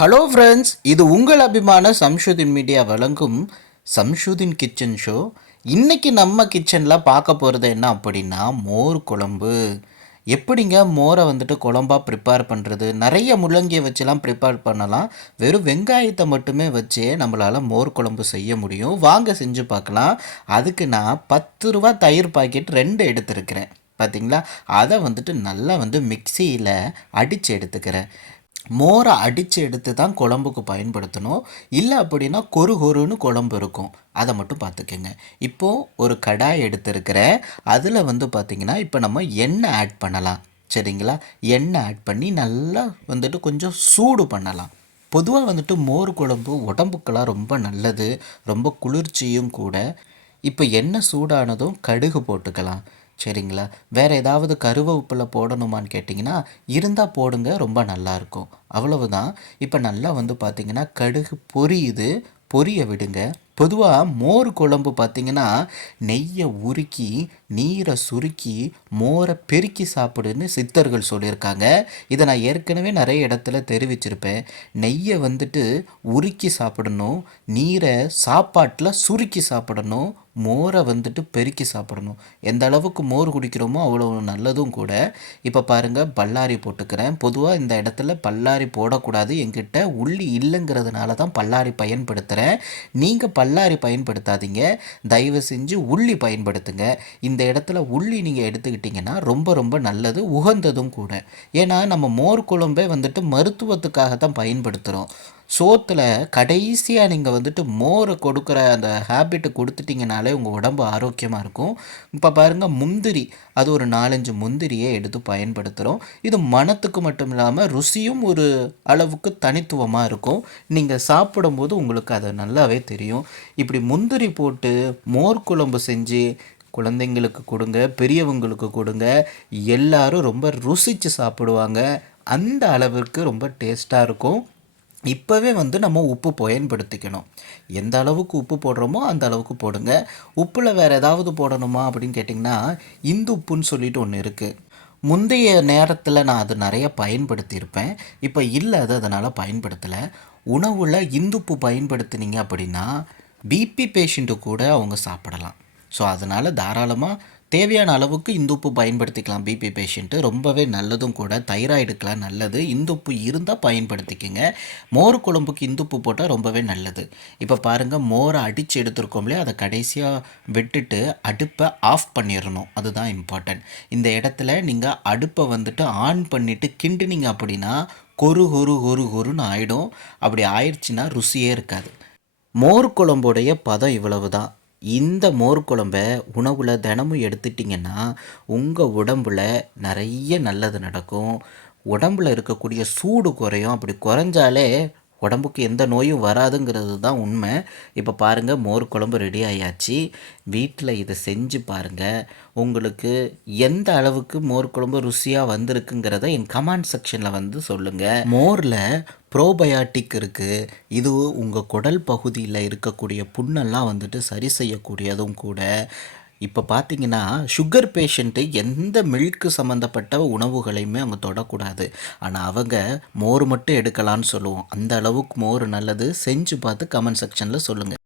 Hello friends இது உங்கள் அபிமான சம்ஷுதின் மீடியா வழங்கும் சம்ஷுதின் கிச்சன் ஷோ இன்றைக்கி நம்ம கிச்சனில் பார்க்க போகிறது என்ன அப்படின்னா மோர் குழம்பு. எப்படிங்க மோரை வந்துட்டு குழம்பா ப்ரிப்பேர் பண்ணுறது நிறைய முள்ளங்கியை வச்சுலாம் ப்ரிப்பேர் பண்ணலாம். வெறும் வெங்காயத்தை மட்டுமே வச்சே நம்மளால் மோர் குழம்பு செய்ய முடியும். வாங்க செஞ்சு பார்க்கலாம். அதுக்கு நான் பத்து ரூபா தயிர் பாக்கெட் ரெண்டு எடுத்திருக்கிறேன். பார்த்தீங்களா அதை வந்துட்டு நல்லா வந்து மிக்சியில் அடித்து எடுத்துக்கிறேன். மோரை அடித்து எடுத்து தான் குழம்புக்கு பயன்படுத்தணும். இல்லை அப்படின்னா கொரு கொருன்னு குழம்பு இருக்கும். அதை மட்டும் பார்த்துக்கோங்க. இப்போது ஒரு கடாய் எடுத்துருக்கிறேன் அதில் வந்து பார்த்திங்கன்னா இப்போ நம்ம எண்ணெய் ஆட் பண்ணலாம். சரிங்களா? எண்ணெய் ஆட் பண்ணி நல்லா வந்துட்டு கொஞ்சம் சூடு பண்ணலாம். பொதுவாக வந்துட்டு மோர் குழம்பு உடம்புக்கெல்லாம் ரொம்ப நல்லது. ரொம்ப குளிர்ச்சியும் கூட. இப்போ எண்ணெய் சூடானதும் கடுகு போட்டுக்கலாம். சரிங்களா? வேறு ஏதாவது கருவேப்பிலை போடணுமான்னு கேட்டிங்கன்னா இருந்தால் போடுங்க ரொம்ப நல்லாயிருக்கும் அவ்வளவுதான். இப்போ நல்லா வந்து பார்த்திங்கன்னா கடுகு பொரியுது. பொரிய விடுங்க. பொதுவாக மோர் குழம்பு பார்த்திங்கன்னா நெய்யை உருக்கி நீரை சுருக்கி மோரை பெருக்கி சாப்பிடுன்னு சித்தர்கள் சொல்லியிருக்காங்க. இதை நான் ஏற்கனவே நிறைய இடத்துல தெரிவிச்சிருப்பேன். நெய்யை வந்துட்டு உருக்கி சாப்பிடணும் நீரை சாப்பாட்டில் சுருக்கி சாப்பிடணும் மோரை வந்துட்டு பெருக்கி சாப்பிடணும். எந்த அளவுக்கு மோர் குடிக்கிறோமோ அவ்வளோ நல்லதும் கூட. இப்போ பாருங்கள் பல்லாரி போட்டுக்கிறேன். பொதுவாக இந்த இடத்துல பல்லாரி போடக்கூடாது. என்கிட்ட உள்ளி இல்லைங்கிறதுனால தான் பல்லாரி பயன்படுத்துகிறேன் நீங்கள் பல்லாரி பயன்படுத்தாதீங்க. தயவு செஞ்சு உள்ளி பயன்படுத்துங்க. இந்த இடத்துல உள்ளி நீங்கள் எடுத்துக்கிட்டிங்கன்னா ரொம்ப ரொம்ப நல்லது உகந்ததும் கூட. ஏன்னா நம்ம மோர் குழம்பே வந்துட்டு மருத்துவத்துக்காக தான் பயன்படுத்துகிறோம் சோத்தில் கடைசியாக நீங்கள் வந்துட்டு மோரை கொடுக்குற அந்த ஹேபிட்டை கொடுத்துட்டிங்கனாலே உங்கள் உடம்பு ஆரோக்கியமாக இருக்கும். இப்போ பாருங்கள் முந்திரி. அது ஒரு நாலஞ்சு முந்திரியை எடுத்து பயன்படுத்துகிறோம் இது மனத்துக்கு மட்டும் இல்லாமல் ருசியும் ஒரு அளவுக்கு தனித்துவமாக இருக்கும். நீங்கள் சாப்பிடும்போது உங்களுக்கு அது நல்லாவே தெரியும். இப்படி முந்திரி போட்டு மோர் குழம்பு செஞ்சு குழந்தைங்களுக்கு கொடுங்க பெரியவங்களுக்கு கொடுங்க எல்லாரும் ரொம்ப ருசித்து சாப்பிடுவாங்க. அந்த அளவிற்கு ரொம்ப டேஸ்ட்டாக இருக்கும். இப்போவே வந்து நம்ம உப்பு பயன்படுத்திக்கணும். எந்த அளவுக்கு உப்பு போடுறோமோ அந்த அளவுக்கு போடுங்க. உப்பில் வேறு ஏதாவது போடணுமா அப்படின்னு கேட்டிங்கன்னா இந்து உப்புன்னு சொல்லிட்டு ஒன்று இருக்குது முந்தைய நேரத்தில் நான் அது நிறைய பயன்படுத்தியிருப்பேன். இப்போ இல்லை அது அதனால் பயன்படுத்தலை. உணவில் இந்துப்பு பயன்படுத்தினீங்க அப்படின்னா பிபி பேஷண்ட்டு கூட அவங்க சாப்பிடலாம். ஸோ அதனால் தாராளமாக தேவையான அளவுக்கு இந்துப்பு பயன்படுத்திக்கலாம் பிபி பேஷண்ட்டு ரொம்பவே நல்லதும் கூட. தைராய்டுக்கெலாம் நல்லது. இந்துப்பு இருந்தால் பயன்படுத்திக்கோங்க. மோர் குழம்புக்கு இந்துப்பு போட்டால் ரொம்பவே நல்லது. இப்போ பாருங்கள் மோரை அடித்து எடுத்துருக்கோம்லே அதை கடைசியாக விட்டுட்டு அடுப்பை ஆஃப் பண்ணிடணும் அதுதான் இம்பார்ட்டன்ட் இந்த இடத்துல நீங்கள் அடுப்பை வந்துட்டு ஆன் பண்ணிவிட்டு கிண்டுனீங்க அப்படின்னா கொரு கொரு கொரு கொருன்னு ஆகிடும் அப்படி ஆயிடுச்சுன்னா ருசியே இருக்காது. மோர் குழம்புடைய பதம் இவ்வளவு தான் இந்த மோர் குழம்ப உணவில் தினமும் எடுத்துட்டிங்கன்னா உங்கள் உடம்பில் நிறைய நல்லது நடக்கும். உடம்பில் இருக்கக்கூடிய சூடு குறையும். அப்படி குறைஞ்சாலே உடம்புக்கு எந்த நோயும் வராதுங்கிறது தான் உண்மை. இப்போ பாருங்கள் மோர் குழம்பு ரெடி ஆயாச்சு. வீட்டில் இதை செஞ்சு பாருங்கள் உங்களுக்கு எந்த அளவுக்கு மோர் குழம்பு ருசியாக வந்திருக்குங்கிறத என் கமெண்ட் செக்ஷனில் வந்து சொல்லுங்கள் மோரில் ப்ரோபயாட்டிக் இருக்குது இது உங்கள் குடல் பகுதியில் இருக்கக்கூடிய புண்ணெல்லாம் வந்துட்டு சரி செய்யக்கூடியதும் கூட. இப்போ பார்த்தீங்கன்னா சுகர் பேஷண்ட்டு எந்த மில்க்கு சம்மந்தப்பட்ட உணவுகளையுமே அவங்க தொடக்கூடாது. ஆனால் அவங்க மோர் மட்டும் எடுக்கலான்னு சொல்லுவோம். அந்த அளவுக்கு மோர் நல்லது. செஞ்சு பார்த்து கமெண்ட் செக்ஷனில் சொல்லுங்கள்